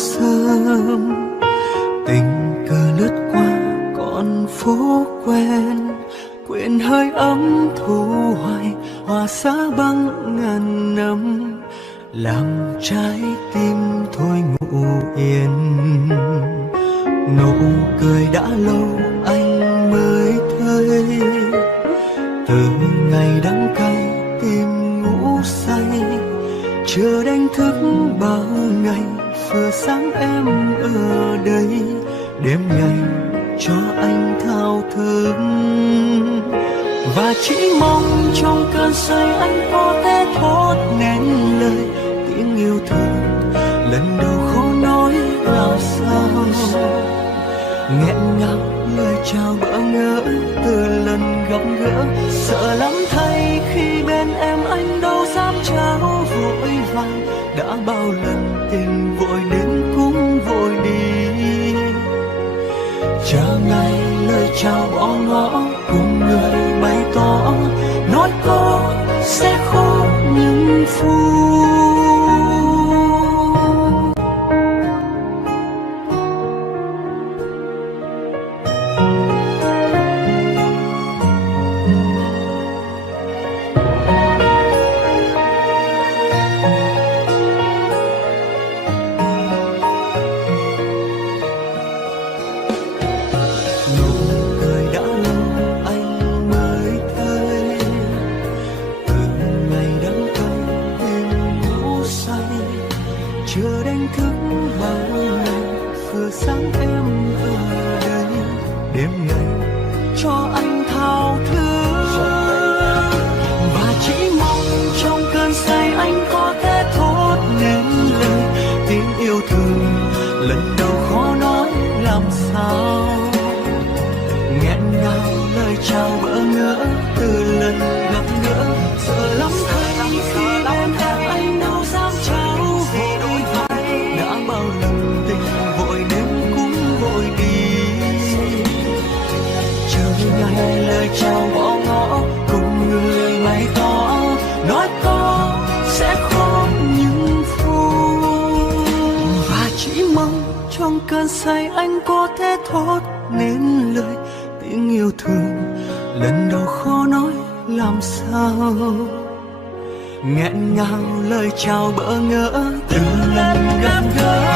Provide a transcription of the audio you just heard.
sớm. Tình cờ lướt qua con phố quen, quyện hơi ấm thu hoài, hòa xa băng ngàn năm, làm trái tim thôi ngủ yên. Nụ cười đã lâu anh mới thấy, từ ngày đắng cay tim ngủ say, chưa đánh thức bao ngày vừa sáng em ở đây, đêm ngày cho anh thao thức. Và chỉ mong trong cơn say anh có thể thốt nên lời tiếng yêu thương lần đầu khó nói là sao. Nghẹn ngào lời chào bỡ ngỡ từ lần gặp gỡ, sợ lắm thay khi bên em anh đâu dám trao vội vàng. Đã bao lần tình vội đến cũng vội đi, chờ ngày lời chào bỏ ngỏ cùng người bày tỏ, nói có sẽ khó nhưng phút. Chưa đánh thức bao ngày vừa sáng em ở đây, đêm ngày cho anh thao thức. Và chỉ mong trong cơn say anh có thể thốt nên lời tiếng yêu thương lần đầu khó nói làm sao. Nghẹn ngào lời chào bỡ ngỡ từ lần gặp gỡ, sợ lắm thay khi bên em anh đâu dám trao vội vàng. Đã bao lần tình vội đến cũng vội đi, chờ ngày lời chào bỏ ngỏ cùng người bày tỏ, nói có sẽ khó nhưng phút. Và chỉ mong trong cơn say anh có thể thốt nên lời tiếng yêu thương lần đầu khó nói làm sao. Nghẹn ngào lời chào bỡ ngỡ từ lần gặp gỡ,